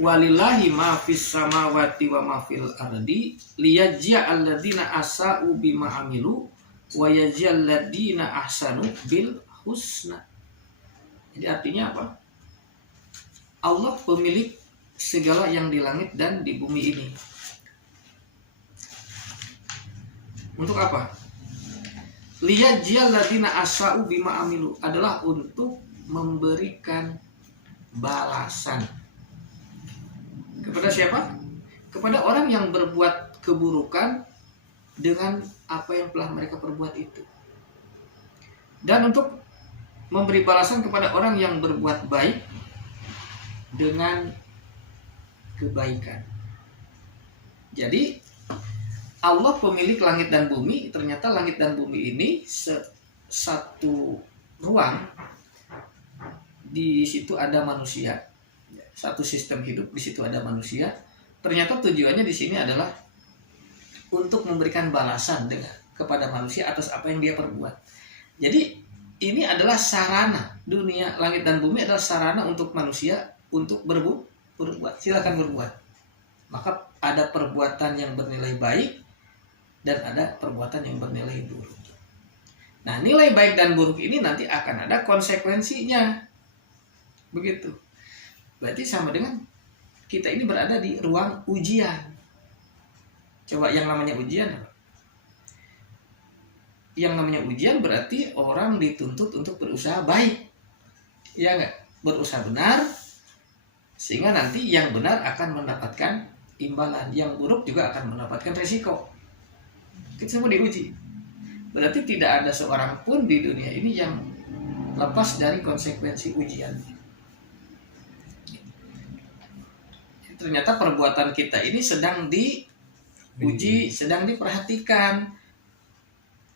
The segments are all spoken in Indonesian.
Walillahi ma fis samawati wa ma fil ardi liyajziya alladziina asa'u bima amilu wa yajziyal ladziina ahsanu bil husna. Jadi artinya apa? Allah pemilik segala yang di langit dan di bumi ini. Untuk apa? Liyajziyal ladziina asa'u bima amilu adalah untuk memberikan balasan. Kepada siapa? Kepada orang yang berbuat keburukan dengan apa yang telah mereka perbuat itu. Dan untuk memberi balasan kepada orang yang berbuat baik dengan kebaikan. Jadi Allah pemilik langit dan bumi. Ternyata langit dan bumi ini satu ruang. Di situ ada manusia. Satu sistem hidup, di situ ada manusia. Ternyata tujuannya di sini adalah untuk memberikan balasan kepada manusia atas apa yang dia perbuat. Jadi ini adalah sarana, dunia langit dan bumi adalah sarana untuk manusia untuk berbuat. Silakan berbuat. Maka ada perbuatan yang bernilai baik dan ada perbuatan yang bernilai buruk. Nah, nilai baik dan buruk ini nanti akan ada konsekuensinya. Begitu. Berarti sama dengan kita ini berada di ruang ujian. Coba yang namanya ujian apa? Yang namanya ujian berarti orang dituntut untuk berusaha baik. Ya enggak? Berusaha benar sehingga nanti yang benar akan mendapatkan imbalan, yang buruk juga akan mendapatkan resiko. Kita semua diuji. Berarti tidak ada seorang pun di dunia ini yang lepas dari konsekuensi ujian. Ternyata perbuatan kita ini sedang diuji, sedang diperhatikan,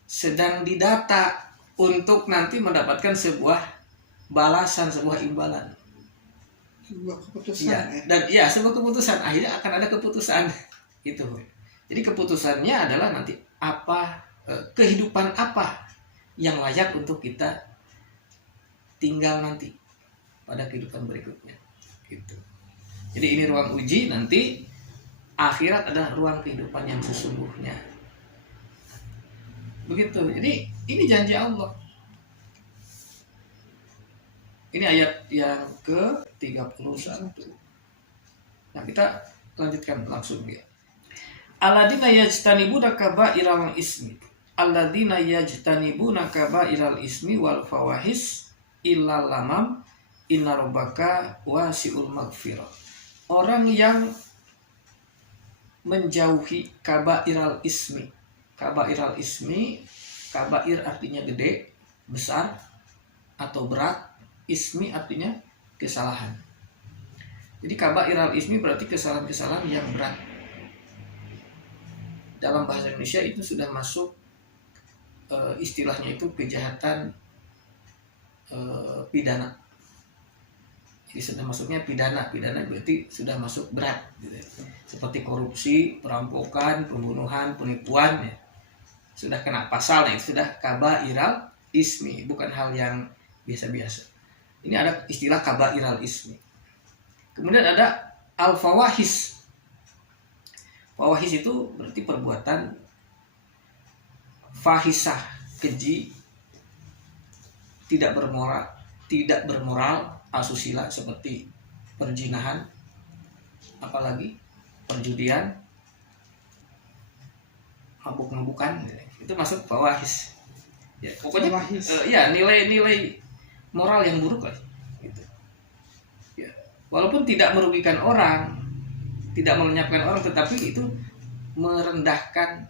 sedang didata untuk nanti mendapatkan sebuah balasan, sebuah imbalan. Sebuah keputusan. Ya, dan ya sebuah keputusan, akhirnya akan ada keputusan itu. Jadi keputusannya adalah nanti kehidupan apa yang layak untuk kita tinggal nanti pada kehidupan berikutnya. Gitu. Jadi ini ruang uji, nanti akhirat adalah ruang kehidupan yang sesungguhnya. Begitu. Jadi ini janji Allah. Ini ayat yang ke-31. Nah, kita lanjutkan langsung ya. Alladzina yajtanibuna kaba'iral ismi. Alladzina yajtanibuna kaba'iral ismi wal fawahis illal lamam inna rabbaka wasi'ul maghfirah. Orang yang menjauhi kabairal ismi. Kabairal ismi, kabair artinya gede, besar atau berat, ismi artinya kesalahan. Jadi kabairal ismi berarti kesalahan-kesalahan yang berat. Dalam bahasa Indonesia itu sudah masuk istilahnya itu kejahatan pidana. Jadi sudah masuknya pidana berarti sudah masuk berat gitu. Seperti korupsi, perampokan, pembunuhan, penipuan ya. Sudah kena pasal, nah itu sudah kabairal ismi, bukan hal yang biasa-biasa. Ini ada istilah kabairal ismi. Kemudian ada al-fawahis. Fawahis itu berarti perbuatan fahisah, keji, tidak bermoral, asusila seperti perzinahan, apalagi perjudian, mabuk-mabukan, itu masuk fawahis. Ya, pokoknya ya nilai-nilai moral yang buruk lah. Gitu. Ya, walaupun tidak merugikan orang, tidak melenyapkan orang, tetapi itu merendahkan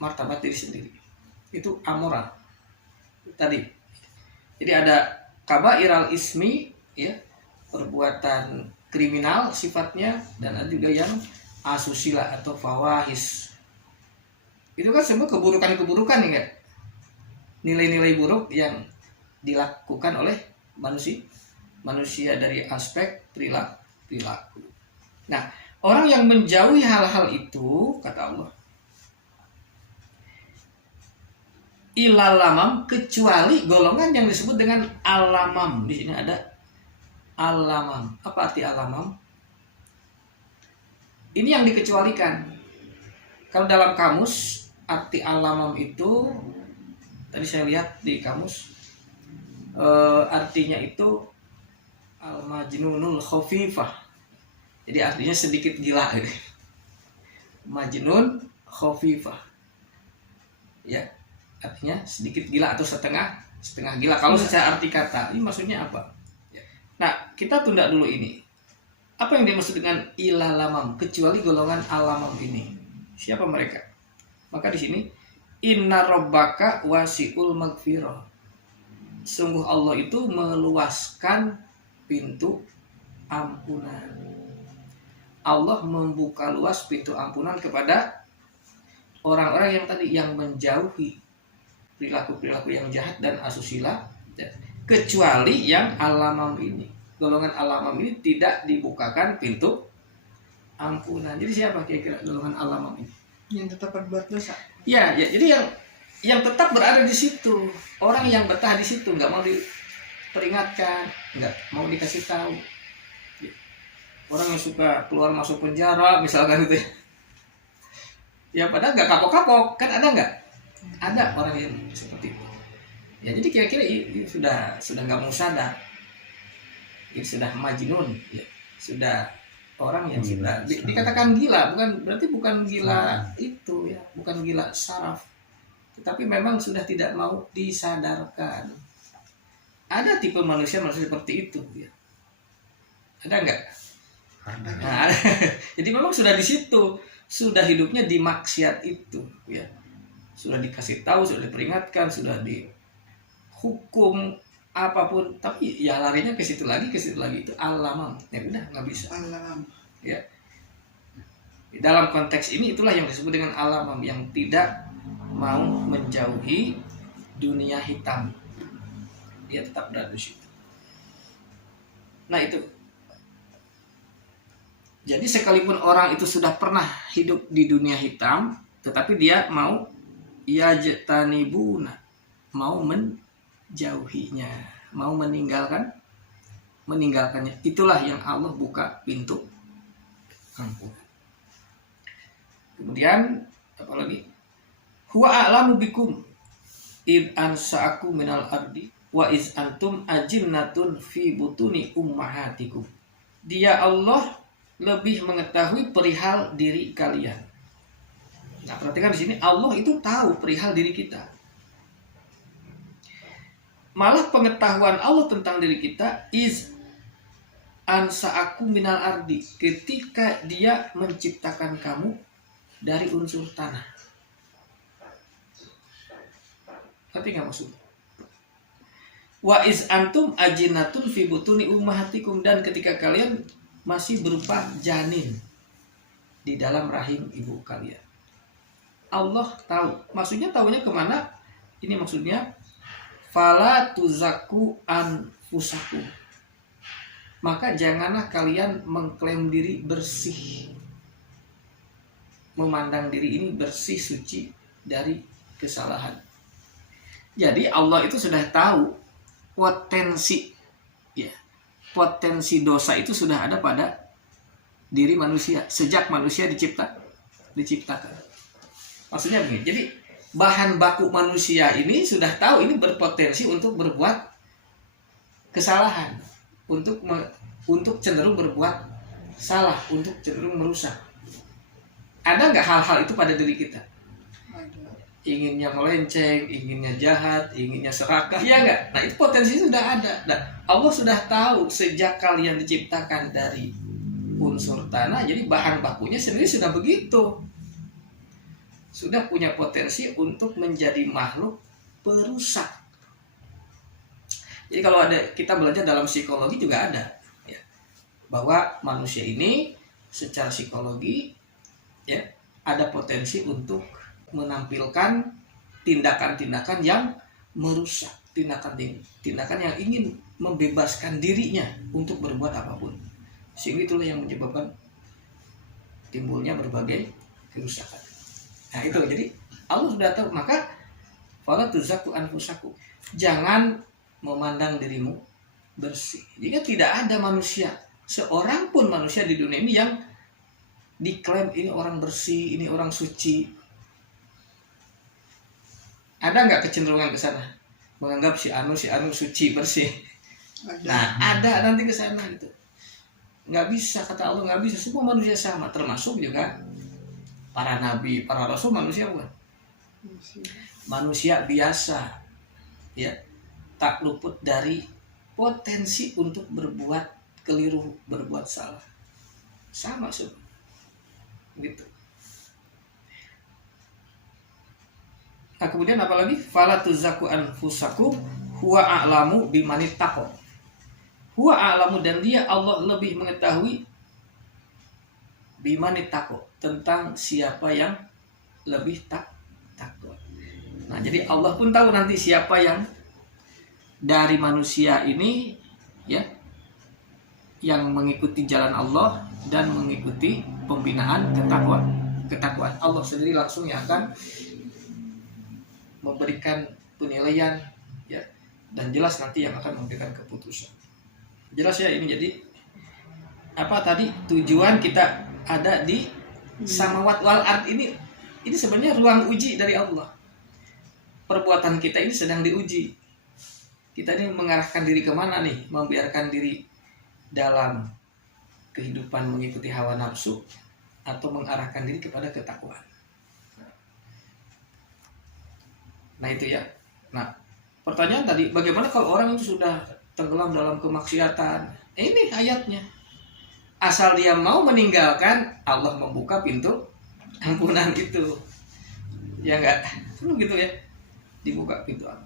martabat diri sendiri. Itu amoral. Tadi. Jadi ada kabairal ismi, ya, perbuatan kriminal sifatnya, dan ada juga yang asusila atau fawahis. Itu kan semua keburukan-keburukan ya, kan? Nilai-nilai buruk yang dilakukan oleh manusia dari aspek perilaku. Nah, orang yang menjauhi hal-hal itu, kata Allah, ilal lamam, kecuali golongan yang disebut dengan alamam. Di sini ada Alamam. Apa arti alamam? Ini yang dikecualikan. Kalau dalam kamus, arti alamam itu tadi saya lihat di kamus, artinya itu al-majnunul khafifah. Jadi artinya sedikit gila gitu. Majnun khafifah. Ya, artinya sedikit gila atau setengah gila. Kalau secara arti kata, ini maksudnya apa? Nah, kita tunda dulu ini. Apa yang dimaksud dengan ilalamam? Kecuali golongan alamam ini. Siapa mereka? Maka di sini inna rabbaka wasi'ul maghfirah. Sungguh Allah itu meluaskan pintu ampunan. Allah membuka luas pintu ampunan kepada orang-orang yang tadi yang menjauhi perilaku-perilaku yang jahat dan asusila, kecuali yang alamam ini. Golongan alamam ini tidak dibukakan pintu ampunan. Jadi siapa kira-kira golongan alamam ini? Yang tetap berbuat dosa. Ya, jadi yang tetap berada di situ, orang yang betah di situ, nggak mau diperingatkan, nggak mau dikasih tahu. Orang yang suka keluar masuk penjara, misalkan gitu ya. Ya padahal nggak kapok-kapok, kan ada nggak? Ada orang yang seperti itu. Ya jadi kira-kira ini sudah nggak mau sadar, ini sudah majnun, ya. Sudah orang yang sudah dikatakan gila, bukan gila itu ya, bukan gila saraf, tetapi memang sudah tidak mau disadarkan. Ada tipe manusia seperti itu ya. Ada nggak? Ada. Nah, jadi memang sudah di situ, sudah hidupnya di maksiat itu ya. Sudah dikasih tahu, sudah diperingatkan, sudah dihukum apapun, tapi ya larinya ke situ lagi itu alamam. Ya udah nggak bisa. Alam. Ya. Dalam konteks ini itulah yang disebut dengan alamam, yang tidak mau menjauhi dunia hitam. Dia tetap berada di situ. Nah itu. Jadi sekalipun orang itu sudah pernah hidup di dunia hitam, tetapi dia mau yajtanibuna, mau menjauhinya, mau meninggalkannya. Itulah yang Allah buka pintu ampunan. Kemudian apa lagi? Huwa a'lamu bikum id ansa'akum minal ardi wa iz antum ajinnatun fi butuni ummahatikum. Dia Allah lebih mengetahui perihal diri kalian. Nah, perhatikan di sini Allah itu tahu perihal diri kita. Malah pengetahuan Allah tentang diri kita is ansa'akum minal ardi, ketika dia menciptakan kamu dari unsur tanah. Ngerti nggak maksudnya? Wa iz antum ajinatun fi butuni ummahatikum, dan ketika kalian masih berupa janin di dalam rahim ibu kalian. Allah tahu. Maksudnya tahunya kemana? Ini maksudnya fala tuzakku anfusakum. Maka janganlah kalian mengklaim diri bersih, memandang diri ini bersih, suci dari kesalahan. Jadi Allah itu sudah tahu potensi, ya, potensi dosa itu sudah ada pada diri manusia sejak manusia diciptakan. Maksudnya begini. Jadi bahan baku manusia ini sudah tahu ini berpotensi untuk berbuat kesalahan, untuk cenderung berbuat salah, untuk cenderung merusak. Ada nggak hal-hal itu pada diri kita? Inginnya melenceng, inginnya jahat, inginnya serakah, ya nggak? Nah itu potensi sudah ada. Nah, Allah sudah tahu sejak kalian diciptakan dari unsur tanah, jadi bahan bakunya sendiri sudah begitu. Sudah punya potensi untuk menjadi makhluk perusak. Jadi kalau kita belajar dalam psikologi juga ada, ya, bahwa manusia ini secara psikologi, ya, ada potensi untuk menampilkan tindakan-tindakan yang merusak, tindakan yang ingin membebaskan dirinya untuk berbuat apapun. Sehingga itulah yang menyebabkan timbulnya berbagai kerusakan. Nah itu, jadi Allah sudah tahu, maka fala tuzakku anfusakum. Jangan memandang dirimu bersih. Jika tidak ada manusia, seorang pun manusia di dunia ini yang diklaim ini orang bersih, ini orang suci. Ada nggak kecenderungan ke sana? Menganggap si anu suci, bersih. Ada. Nah, ada nanti ke sana gitu. Nggak bisa, kata Allah nggak bisa. Semua manusia sama, termasuk juga para nabi, para rasul manusia bukan? Manusia biasa, ya, tak luput dari potensi untuk berbuat keliru, berbuat salah. Sama semua, gitu. Nah, kemudian apalagi? Fala tuzakku anfusakum huwa a'lamu bimanit taqwa. Huwa a'lamu, dan dia Allah lebih mengetahui bimanit taqwa, tentang siapa yang lebih takwa. Nah, jadi Allah pun tahu nanti siapa yang dari manusia ini, ya, yang mengikuti jalan Allah dan mengikuti pembinaan ketakwaan. Allah sendiri langsung yang akan memberikan penilaian, ya, dan jelas nanti yang akan memberikan keputusan. Jelas ya ini. Jadi apa tadi tujuan kita ada di samawat wal ard ini sebenarnya ruang uji dari Allah. Perbuatan kita ini sedang diuji. Kita ini mengarahkan diri kemana nih? Membiarkan diri dalam kehidupan mengikuti hawa nafsu, atau mengarahkan diri kepada ketakwaan. Nah itu ya. Nah, pertanyaan tadi, bagaimana kalau orang itu sudah tenggelam dalam kemaksiatan? Ini ayatnya. Asal dia mau meninggalkan, Allah membuka pintu ampunan itu. Ya enggak? Gitu ya. Dibuka pintu ampunan.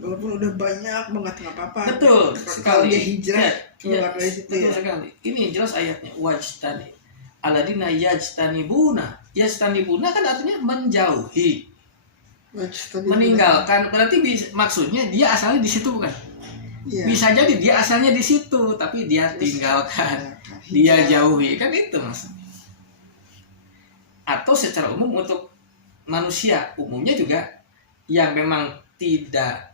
Walaupun udah banyak banget nggak apa-apa. Betul sekali. Dia hijrah keluar ya, dari situ betul ya. sekali. Ini jelas ayatnya. Wajtani. Aladina yajtanibuna. Yajtanibuna kan artinya menjauhi. Meninggalkan, berarti maksudnya dia asalnya di situ bukan? Iya. Bisa jadi dia asalnya di situ, tapi dia tinggalkan, dia jauhi, kan itu maksudnya. Atau secara umum untuk manusia umumnya juga yang memang tidak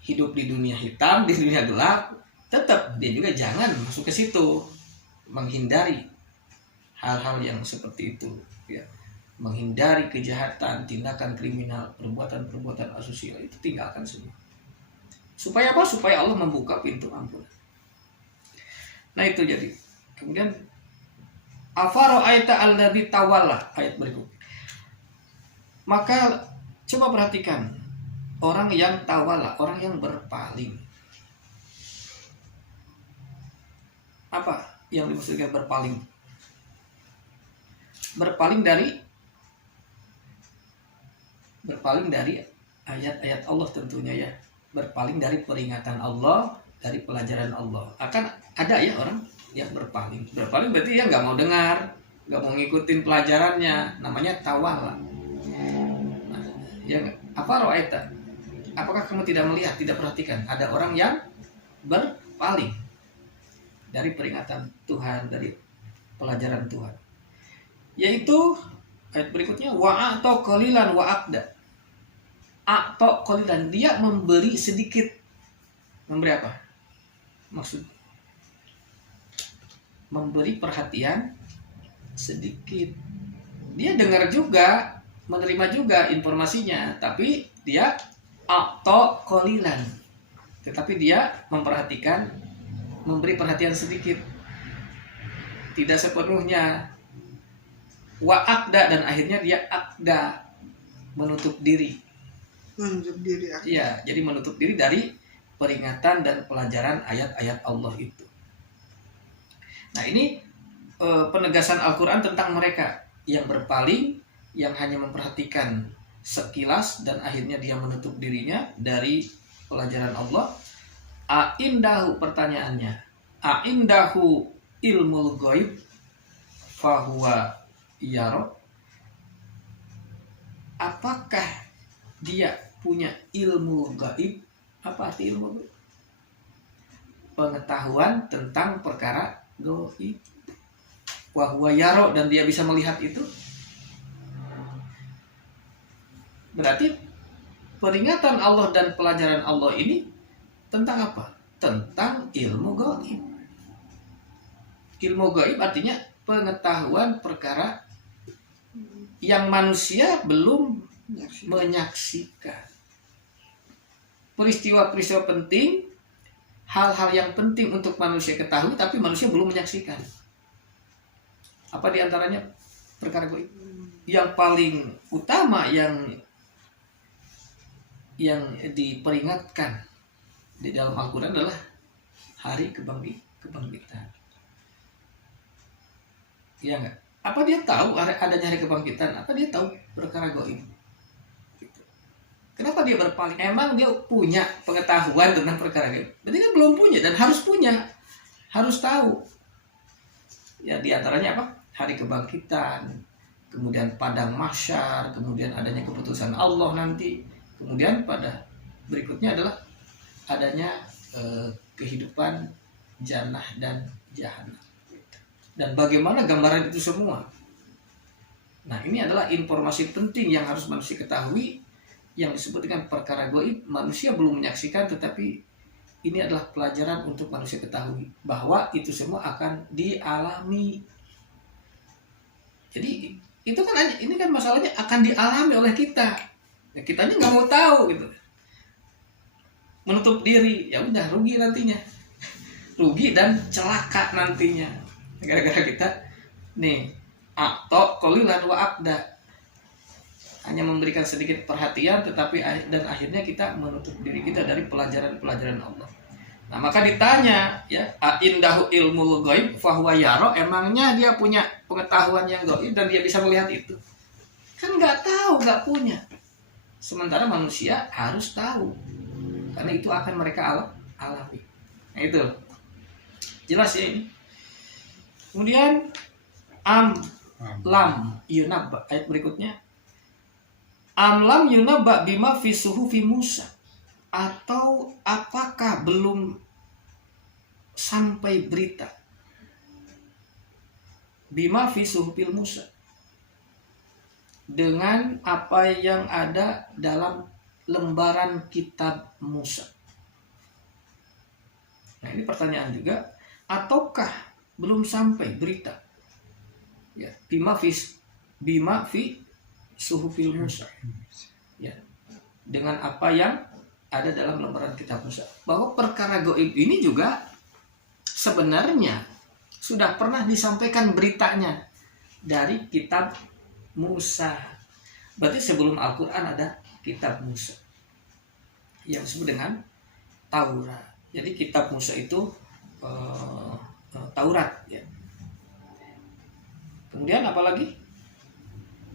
hidup di dunia hitam, di dunia gelap, tetap dia juga jangan masuk ke situ, menghindari hal-hal yang seperti itu, ya. Menghindari kejahatan, tindakan kriminal, perbuatan-perbuatan asusila itu tinggalkan semua. Supaya apa? Supaya Allah membuka pintu ampunan. Nah itu jadi. Kemudian afara'aita alladzi tawalla, ayat berikut. Maka coba perhatikan orang yang tawalla, orang yang berpaling. Apa yang dimaksudkan berpaling? Berpaling dari ayat-ayat Allah tentunya ya. Berpaling dari peringatan Allah, dari pelajaran Allah. Akan ada ya orang yang berpaling. Berpaling berarti dia nggak mau dengar, nggak mau ngikutin pelajarannya. Namanya tawalla. Nah, ya apa ro'aita? Apakah kamu tidak melihat, tidak perhatikan? Ada orang yang berpaling dari peringatan Tuhan, dari pelajaran Tuhan. Yaitu ayat berikutnya wa'ato qalilan wa'aqda. Atau qalilan, dia memberi sedikit. Memberi apa? Maksud memberi perhatian sedikit. Dia dengar juga, menerima juga informasinya, tapi dia atau qalilan. Tetapi dia memperhatikan, memberi perhatian sedikit. Tidak sepenuhnya. Wa akda, dan akhirnya dia akda, menutup diri. Iya, jadi menutup diri dari peringatan dan pelajaran ayat-ayat Allah itu. Nah ini penegasan Al-Quran tentang mereka yang berpaling, yang hanya memperhatikan sekilas dan akhirnya dia menutup dirinya dari pelajaran Allah. A'indahu, pertanyaannya, a'indahu ilmul ghaib fahuwa yara. Apakah dia punya ilmu gaib? Apa arti ilmu gaib? Pengetahuan tentang perkara gaib. Wa huwa yara, dan dia bisa melihat itu. Berarti peringatan Allah dan pelajaran Allah ini tentang apa? tentang ilmu gaib. Ilmu gaib artinya pengetahuan perkara yang manusia belum menyaksikan. Peristiwa-peristiwa penting, hal-hal yang penting untuk manusia ketahui tapi manusia belum menyaksikan. Apa diantaranya perkara gaib? Yang paling utama yang diperingatkan di dalam Al-Quran adalah hari kebangkitan. Iya enggak? Apa dia tahu adanya hari kebangkitan? Apa dia tahu perkara gaib? Gitu. Kenapa dia berpaling? Emang dia punya pengetahuan tentang perkara gaib? Berarti kan belum punya dan harus punya, harus tahu. Ya diantaranya apa? Hari kebangkitan, kemudian padang mahsyar, kemudian adanya keputusan Allah nanti, kemudian pada berikutnya adalah adanya kehidupan jannah dan jahanam. Dan bagaimana gambaran itu semua. Nah, ini adalah informasi penting yang harus manusia ketahui, yang disebut dengan perkara gaib. Manusia belum menyaksikan, tetapi ini adalah pelajaran untuk manusia ketahui bahwa itu semua akan dialami. Jadi itu kan ini kan masalahnya akan dialami oleh kita. Nah, kitanya nggak mau tahu gitu, menutup diri, ya udah rugi nantinya, rugi dan celaka nantinya. Gara-gara kita nih atau qalilan wa aqda, hanya memberikan sedikit perhatian tetapi dan akhirnya kita menutup diri kita dari pelajaran-pelajaran Allah. Nah, maka ditanya ya, indahu ilmul ghaib fahuwa yara, emangnya dia punya pengetahuan yang gaib dan dia bisa melihat itu? Kan nggak tahu, nggak punya. Sementara manusia harus tahu, karena itu akan mereka alami. Nah, itu jelas ya ini. Kemudian lam yunabba, ayat berikutnya, lam yunabba bima fi suhufi Musa, atau apakah belum sampai berita bima fi suhufi Musa, dengan apa yang ada dalam lembaran kitab Musa. Nah, ini pertanyaan juga, ataukah belum sampai berita ya bima fi suhufil Musa, ya, dengan apa yang ada dalam lembaran kitab Musa, bahwa perkara gaib ini juga sebenarnya sudah pernah disampaikan beritanya dari kitab Musa. Berarti sebelum Al-Quran ada kitab Musa yang disebut dengan Taurat. Jadi kitab Musa itu Taurat ya. Kemudian apalagi?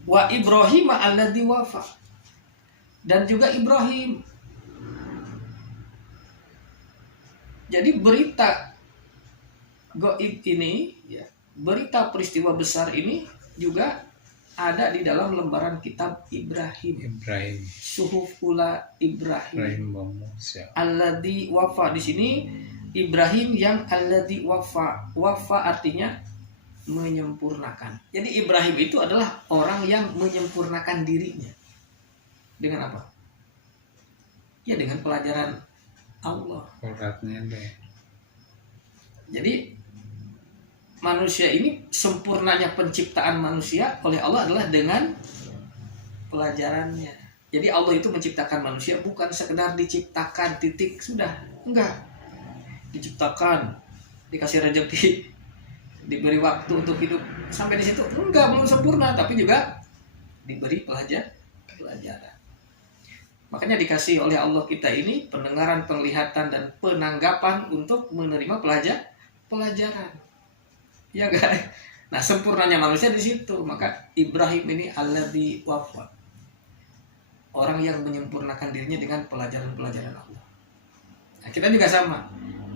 Wa Ibrahim alladzi wafa, dan juga Ibrahim. Jadi berita gaib ini ya, berita peristiwa besar ini juga ada di dalam lembaran kitab Ibrahim. Suhufula Ibrahim. Alladzi wafa, di sini Ibrahim yang alladzi wafa. Wafa artinya menyempurnakan. Jadi Ibrahim itu adalah orang yang menyempurnakan dirinya. Dengan apa? Ya dengan pelajaran Allah. Jadi manusia ini, sempurnanya penciptaan manusia oleh Allah adalah dengan pelajarannya. Jadi Allah itu menciptakan manusia bukan sekedar diciptakan titik sudah, enggak. Diciptakan, dikasih rezeki, diberi waktu untuk hidup sampai di situ, enggak, belum sempurna, tapi juga diberi pelajaran. Makanya dikasih oleh Allah kita ini pendengaran, penglihatan, dan penanggapan untuk menerima pelajaran. Ya enggak? Nah, sempurnanya manusia di situ. Maka Ibrahim ini alladzi wafa, orang yang menyempurnakan dirinya dengan pelajaran-pelajaran Allah. Nah, kita juga sama.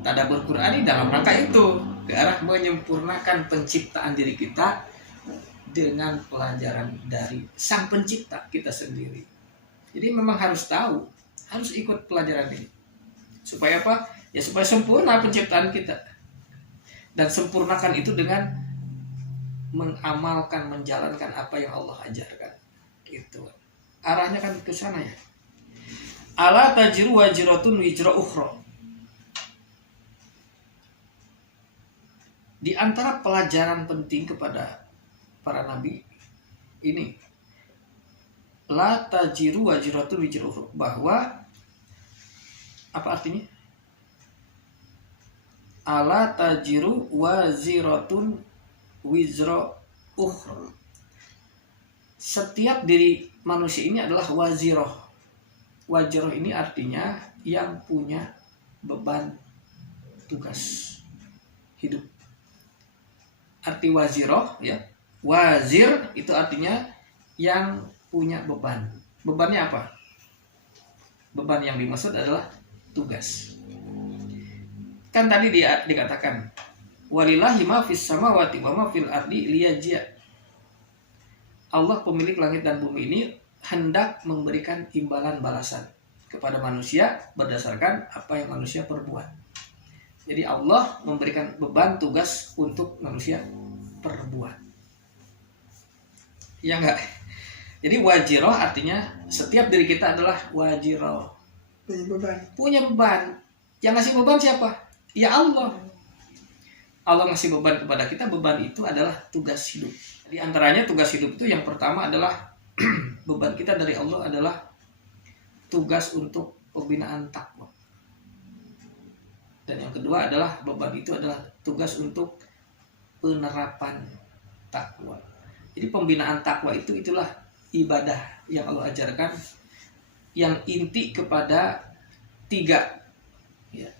Tadabbur Quran ini dalam rangka itu, ke arah menyempurnakan penciptaan diri kita dengan pelajaran dari Sang Pencipta kita sendiri. Jadi memang harus tahu, harus ikut pelajaran ini. Supaya apa? Ya supaya sempurna penciptaan kita. Dan sempurnakan itu dengan mengamalkan, menjalankan apa yang Allah ajarkan. Itu arahnya kan ke sana ya. Ala tajiru wajiratun wijra ukhra. di antara pelajaran penting kepada para nabi ini, la tajiru wajiratun wizra ukhra, bahwa apa artinya? Ala tajiru waziratun wizra ukhra. Setiap diri manusia ini adalah waziroh. Waziroh ini artinya yang punya beban tugas hidup. Arti waziroh ya, wazir itu artinya yang punya beban. Bebannya apa? Beban yang dimaksud adalah tugas. Kan tadi dia dikatakan walillahi ma fis samawati wa ma fil ardi liyajia. Allah pemilik langit dan bumi ini hendak memberikan imbalan balasan kepada manusia berdasarkan apa yang manusia perbuat. Jadi Allah memberikan beban tugas untuk manusia perbuat. Ya enggak? Jadi wajiroh artinya setiap diri kita adalah wajiroh. Punya beban. Punya beban. Yang ngasih beban siapa? Ya Allah. Allah ngasih beban kepada kita, beban itu adalah tugas hidup. Di antaranya tugas hidup itu yang pertama adalah beban kita dari Allah adalah tugas untuk pembinaan takwa. Dan yang kedua adalah beban itu adalah tugas untuk penerapan takwa. Jadi pembinaan takwa itulah ibadah yang Allah ajarkan yang inti kepada 3 ya.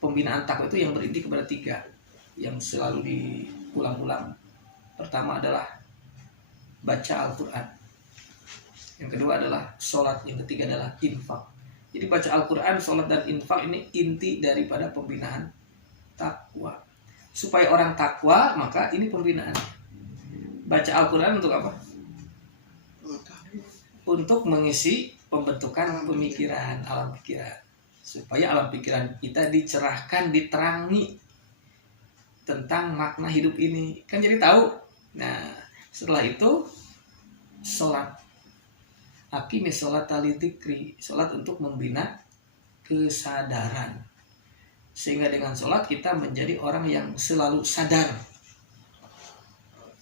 Pembinaan takwa itu yang berinti kepada 3 yang selalu diulang-ulang. Pertama adalah baca Al-Quran. Yang kedua adalah sholat. Yang ketiga adalah infak. Jadi baca Al-Quran, sholat, dan infak ini inti daripada pembinaan takwa. Supaya orang takwa, maka ini pembinaan. Baca Al-Quran untuk apa? Untuk mengisi pembentukan pemikiran, alam pikiran. Supaya alam pikiran kita dicerahkan, diterangi tentang makna hidup ini. Kan jadi tahu. Nah, setelah itu sholat. Aqimi sholata lidzikri. Sholat untuk membina kesadaran. Sehingga dengan sholat kita menjadi orang yang selalu sadar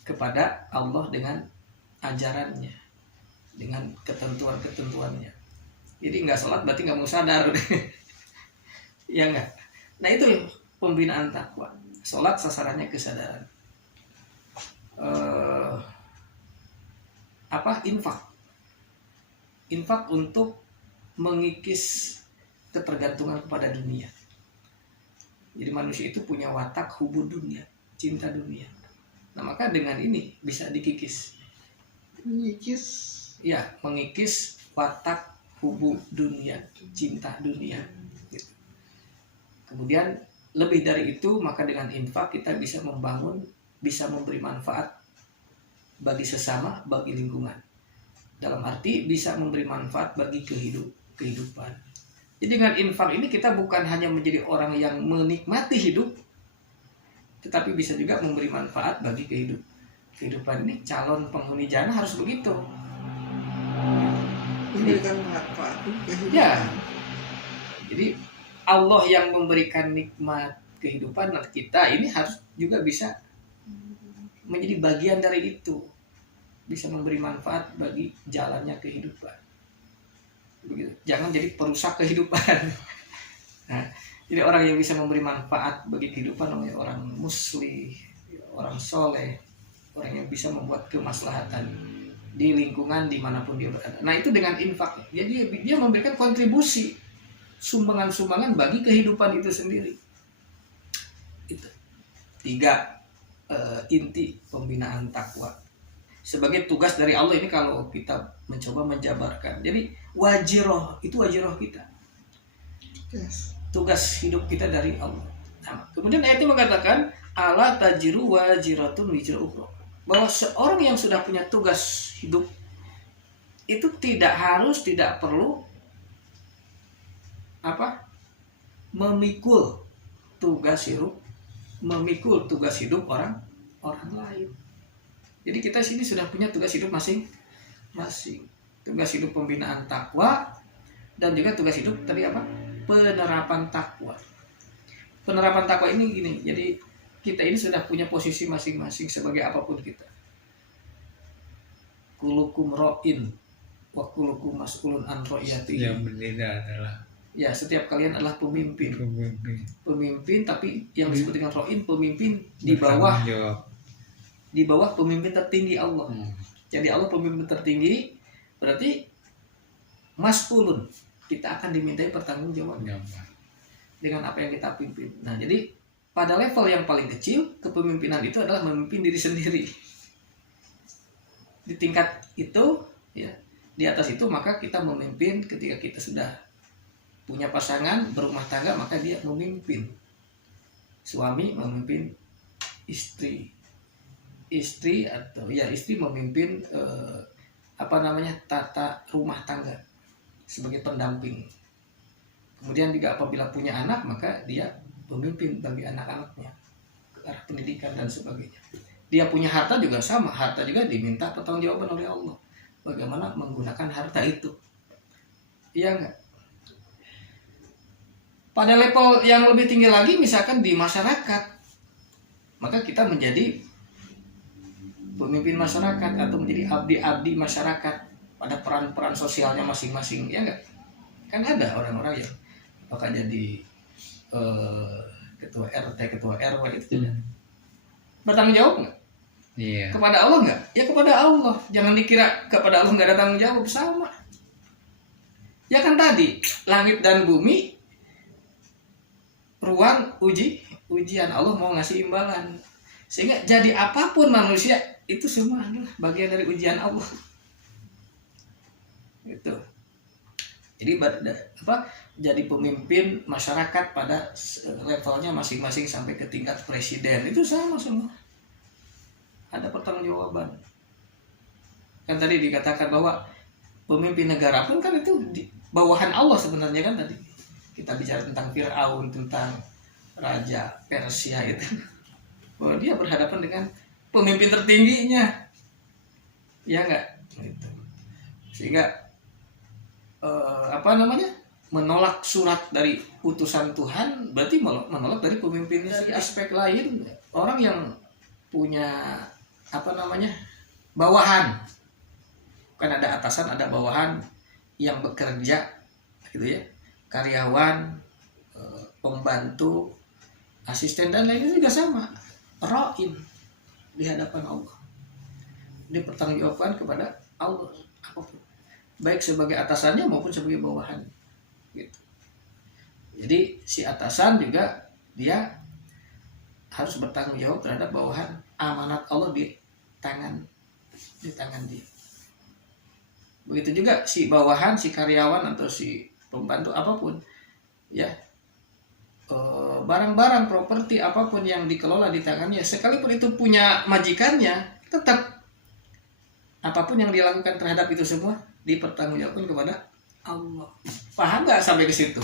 kepada Allah dengan ajarannya, dengan ketentuan-ketentuannya. Jadi nggak sholat berarti nggak mau sadar. Ya nggak? Nah itu pembinaan takwa. Sholat sasarannya kesadaran. Infak. Infak untuk mengikis ketergantungan kepada dunia. Jadi manusia itu punya watak hubud dunia, cinta dunia. Nah maka dengan ini bisa dikikis. Mengikis. Ya, mengikis watak hubud dunia, cinta dunia. Gitu. Kemudian lebih dari itu, maka dengan infak kita bisa membangun, bisa memberi manfaat bagi sesama, bagi lingkungan. Dalam arti bisa memberi manfaat bagi kehidupan. Jadi dengan infak ini kita bukan hanya menjadi orang yang menikmati hidup, tetapi bisa juga memberi manfaat bagi kehidupan ini. Calon penghuni jannah harus begitu. Memberikan manfaat kehidupan. Ya. Jadi Allah yang memberikan nikmat kehidupan, nah kita ini harus juga bisa menjadi bagian dari itu, bisa memberi manfaat bagi jalannya kehidupan. Begitu. Jangan jadi perusak kehidupan. Nah, jadi orang yang bisa memberi manfaat bagi kehidupan namanya orang muslih, orang soleh, orang yang bisa membuat kemaslahatan di lingkungan dimanapun dia berada. Nah itu dengan infak. Jadi dia memberikan kontribusi, sumbangan-sumbangan bagi kehidupan itu sendiri. Itu 3 inti pembinaan takwa. Sebagai tugas dari Allah ini kalau kita mencoba menjabarkan. Jadi wajiroh itu wajiroh kita. Yes. Tugas hidup kita dari Allah. Nah, kemudian ayat itu mengatakan ala tajiru wajiratun wizra ukhra. Bahwa seorang yang sudah punya tugas hidup itu tidak perlu memikul tugas hidup orang lain. Jadi kita sini sudah punya tugas hidup masing-masing. Tugas hidup pembinaan takwa dan juga tugas hidup tadi penerapan takwa. Penerapan takwa ini gini. Jadi kita ini sudah punya posisi masing-masing sebagai apapun kita. Kulukum ro'in wa kulukum mas'ulun an ro'iyati. Yang berbeda adalah Ya, setiap kalian adalah pemimpin. Pemimpin, tapi yang disebut dengan ro'in, pemimpin di bawah bertanggung jawab. di bawah pemimpin tertinggi Allah. Hmm. Jadi Allah pemimpin tertinggi, berarti mas'ulun, kita akan dimintai pertanggungjawaban Jawab. dengan apa yang kita pimpin. Nah, jadi pada level yang paling kecil, kepemimpinan itu adalah memimpin diri sendiri. Di tingkat itu, ya, di atas itu maka kita memimpin. Ketika kita sudah punya pasangan, berumah tangga, maka dia memimpin. Suami memimpin istri. Istri atau ya istri memimpin tata rumah tangga sebagai pendamping. Kemudian juga apabila punya anak, maka dia pemimpin bagi anak-anaknya ke arah pendidikan dan sebagainya. Dia punya harta juga sama, harta juga diminta pertanggungjawaban oleh Allah. Bagaimana menggunakan harta itu? Iya enggak? Pada level yang lebih tinggi lagi, misalkan di masyarakat, maka kita menjadi pemimpin masyarakat atau menjadi abdi-abdi masyarakat pada peran-peran sosialnya masing-masing, ya enggak? Kan ada orang-orang yang akan jadi ketua RT, ketua RW itu tidak bertanggung jawab nggak? Iya. Kepada Allah nggak? Ya kepada Allah. Jangan dikira kepada Allah nggak ada tanggung jawab, sama. Ya kan tadi langit dan bumi ruang ujian, Allah mau ngasih imbalan. Sehingga jadi apapun manusia itu semua adalah bagian dari ujian Allah. Gitu. Jadi jadi pemimpin masyarakat pada levelnya masing-masing sampai ke tingkat presiden itu sama semua. Ada pertanggungjawaban. Kan tadi dikatakan bahwa pemimpin negara pun kan itu di bawahan Allah sebenarnya kan tadi. Kita bicara tentang Fir'aun, tentang Raja Persia itu. Bahwa dia berhadapan dengan pemimpin tertingginya. Ya enggak? Gitu. Sehingga menolak surat dari utusan Tuhan berarti menolak dari pemimpinnya. Dari aspek lain, orang yang punya bawahan, kan ada atasan, ada bawahan yang bekerja gitu ya, karyawan, pembantu, asisten dan lainnya juga sama, ro'in di hadapan Allah, dipertanggungjawabkan kepada Allah apapun, baik sebagai atasannya maupun sebagai bawahan gitu. Jadi si atasan juga dia harus bertanggung jawab terhadap bawahan, amanat Allah di tangan dia. Begitu juga si bawahan, si karyawan atau si pembantu apapun ya, barang-barang properti apapun yang dikelola di tangannya, sekalipun itu punya majikannya, tetap apapun yang dilakukan terhadap itu semua dipertanggungjawabkan kepada Allah. Paham nggak sampai ke situ?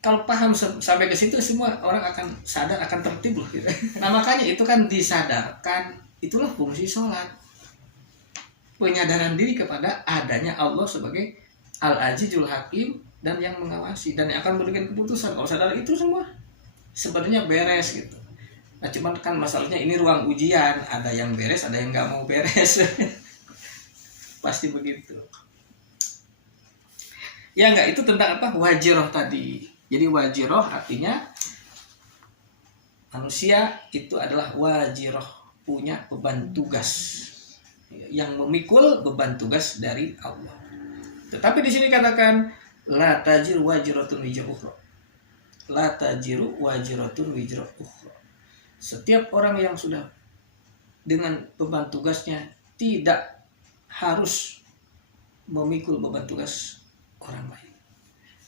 Kalau paham sampai ke situ, semua orang akan sadar, akan tertib loh gitu. Nah makanya itu kan disadarkan, itulah fungsi sholat. Penyadaran diri kepada adanya Allah sebagai Al-Azizul Hakim dan yang mengawasi dan yang akan memberikan keputusan. Kalau sadar itu semua sebenarnya beres gitu. Nah cuman kan masalahnya ini ruang ujian, ada yang beres, ada yang nggak mau beres. Pasti begitu. Ya enggak, itu tentang apa? Wajiroh tadi. Jadi wajiroh artinya manusia itu adalah wajiroh, punya beban tugas yang memikul beban tugas dari Allah. Tetapi di sini katakan la tajiru wajiratun wizra ukhra. La tajiru wajiratun wizra ukhra. Setiap orang yang sudah dengan beban tugasnya tidak harus memikul beban tugas orang lain.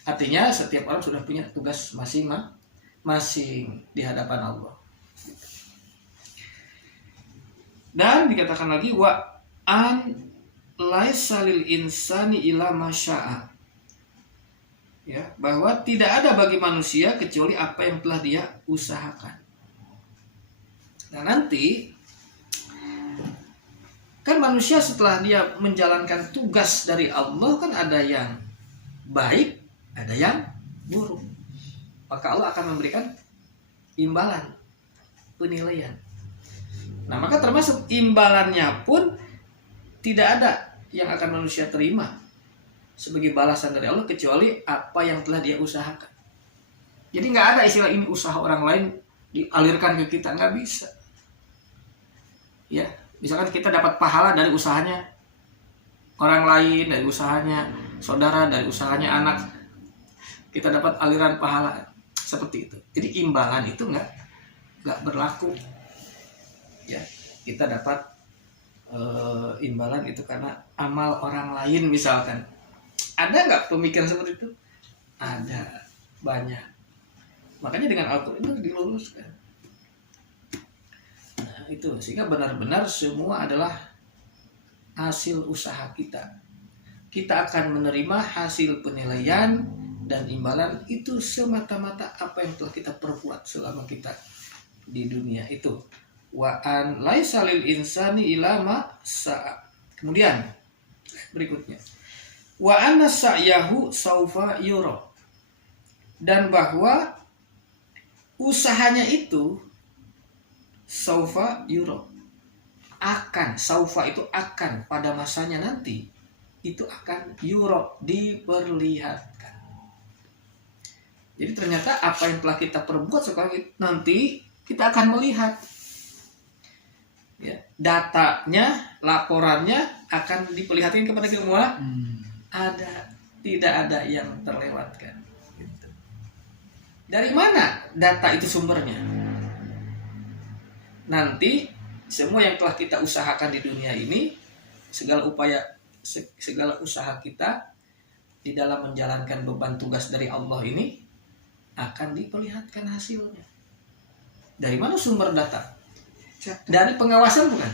Artinya setiap orang sudah punya tugas masing-masing di hadapan Allah. Dan dikatakan lagi wa an laisa lil insani illa ma syaa. Ya, bahwa tidak ada bagi manusia kecuali apa yang telah dia usahakan. Nah, nanti kan manusia setelah dia menjalankan tugas dari Allah kan ada yang baik, ada yang buruk. Maka Allah akan memberikan imbalan penilaian. Nah, maka termasuk imbalannya pun tidak ada yang akan manusia terima sebagai balasan dari Allah kecuali apa yang telah dia usahakan. Jadi nggak ada istilah ini usaha orang lain dialirkan ke kita, nggak bisa. Ya, misalkan kita dapat pahala dari usahanya orang lain, dari usahanya saudara, dari usahanya anak, kita dapat aliran pahala seperti itu. Jadi imbalan itu nggak berlaku. Ya, kita dapat imbalan itu karena amal orang lain misalkan. Ada nggak pemikiran seperti itu? Ada, banyak. Makanya dengan Al-Quran itu diluruskan. Nah, itu sehingga benar-benar semua adalah hasil usaha kita. Kita akan menerima hasil penilaian dan imbalan itu semata-mata apa yang telah kita perbuat selama kita di dunia itu. Wa an laisa lil insani ila ma sa'a. Kemudian berikutnya, wa anna sa'yahu saufa yura. Dan bahwa usahanya itu saufa yura, akan, saufa itu akan, pada masanya nanti itu akan yura, diperlihatkan. Jadi ternyata apa yang telah kita perbuat sekarang nanti kita akan melihat. Ya, datanya, laporannya akan diperlihatkan kepada kita semua. Ada, tidak ada yang terlewatkan. Gitu. Dari mana data itu sumbernya? Nanti semua yang telah kita usahakan di dunia ini, segala usaha kita di dalam menjalankan beban tugas dari Allah ini akan diperlihatkan hasilnya. Dari mana sumber data? Dari pengawasan bukan?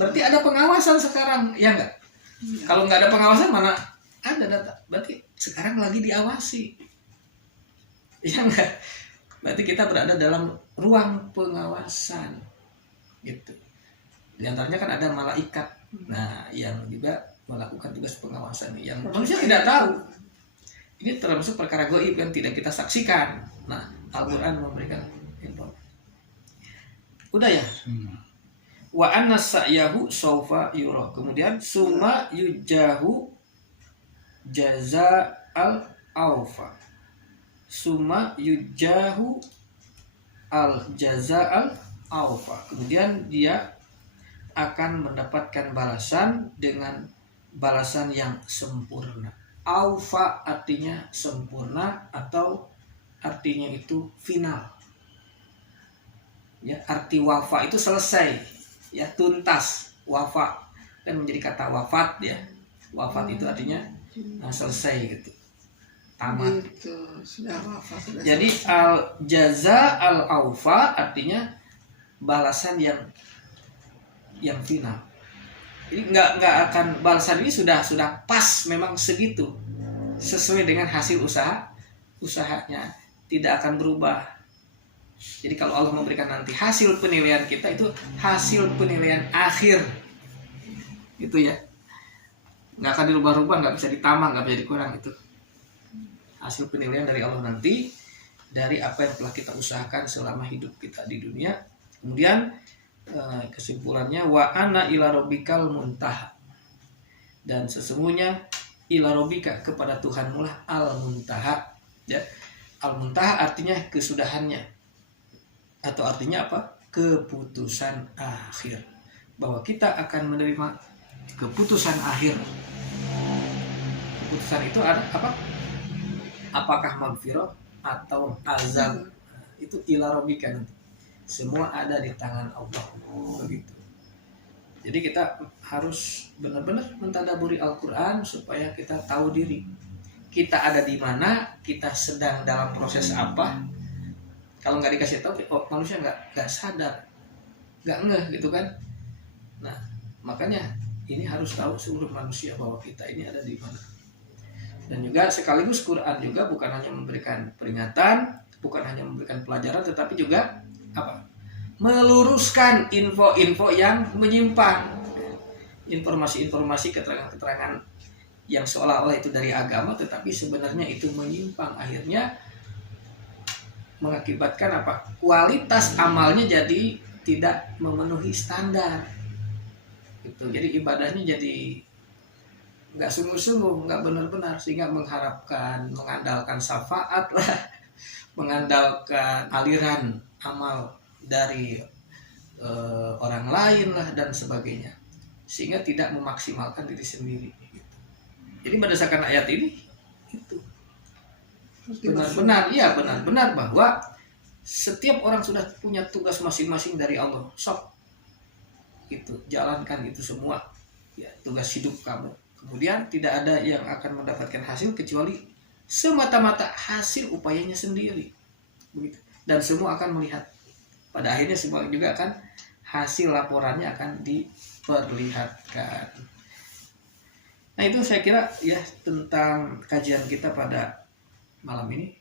Berarti ada pengawasan sekarang, ya enggak? Ya. Kalau nggak ada pengawasan mana ada data? Berarti sekarang lagi diawasi, ya enggak? Berarti kita berada dalam ruang pengawasan, gitu. Di antaranya kan ada malaikat, nah yang juga melakukan tugas pengawasan yang manusia tidak tahu. Ini termasuk perkara gaib yang tidak kita saksikan. Nah, Al-Quran memberikan info. Udah ya? Wa anna sa'yahu saufa yura. Kemudian summa yujahu jaza'al awfa. Summa yujahu al jaza'al awfa. Kemudian dia akan mendapatkan balasan dengan balasan yang sempurna. Awfa artinya sempurna atau artinya itu final. Ya, arti wafa itu selesai, ya, tuntas. Wafa kan menjadi kata wafat, ya. Wafat itu artinya selesai gitu, tamat. Sudah wafat, sudah jadi selesai. Al jaza al aufa artinya balasan yang final. Jadi nggak akan, balasan ini sudah pas, memang segitu, sesuai dengan hasil usahanya, tidak akan berubah. Jadi kalau Allah memberikan nanti hasil penilaian kita itu hasil penilaian akhir, gitu ya, nggak akan dirubah-rubah, nggak bisa ditambah, nggak bisa dikurang. Itu hasil penilaian dari Allah nanti dari apa yang telah kita usahakan selama hidup kita di dunia. Kemudian kesimpulannya wa ana ila rabbikal muntaha, dan sesungguhnya ila rabbika, kepada Tuhanmu lah al muntaha, ya. Al muntaha artinya kesudahannya, atau artinya apa? Keputusan akhir, bahwa kita akan menerima keputusan akhir. Keputusan itu ada apa? Apakah magfirah atau azab? Itu ila rabbika nanti. Semua ada di tangan Allah, begitu. Jadi kita harus benar-benar mentadaburi Al-Quran supaya kita tahu diri. Kita ada di mana, kita sedang dalam proses apa. Kalau nggak dikasih tahu, manusia nggak sadar, nggak ngeh, gitu kan. Nah, makanya ini harus tahu seluruh manusia bahwa kita ini ada di mana. Dan juga sekaligus Quran juga bukan hanya memberikan peringatan, bukan hanya memberikan pelajaran, tetapi juga apa? Meluruskan info-info yang menyimpang, informasi-informasi, keterangan-keterangan yang seolah-olah itu dari agama, tetapi sebenarnya itu menyimpang. Akhirnya mengakibatkan apa? Kualitas amalnya jadi tidak memenuhi standar. Gitu. Jadi ibadahnya jadi nggak sungguh-sungguh, nggak benar-benar, sehingga mengandalkan syafaat lah, mengandalkan aliran amal dari orang lain lah dan sebagainya, sehingga tidak memaksimalkan diri sendiri. Jadi berdasarkan ayat ini itu benar-benar bahwa setiap orang sudah punya tugas masing-masing dari Allah. Sok itu jalankan itu semua ya, tugas hidup kamu. Kemudian tidak ada yang akan mendapatkan hasil kecuali semata-mata hasil upayanya sendiri. Begitu. Dan semua akan melihat. Pada akhirnya semua juga akan hasil laporannya akan diperlihatkan. Nah, itu saya kira ya tentang kajian kita pada malam ini.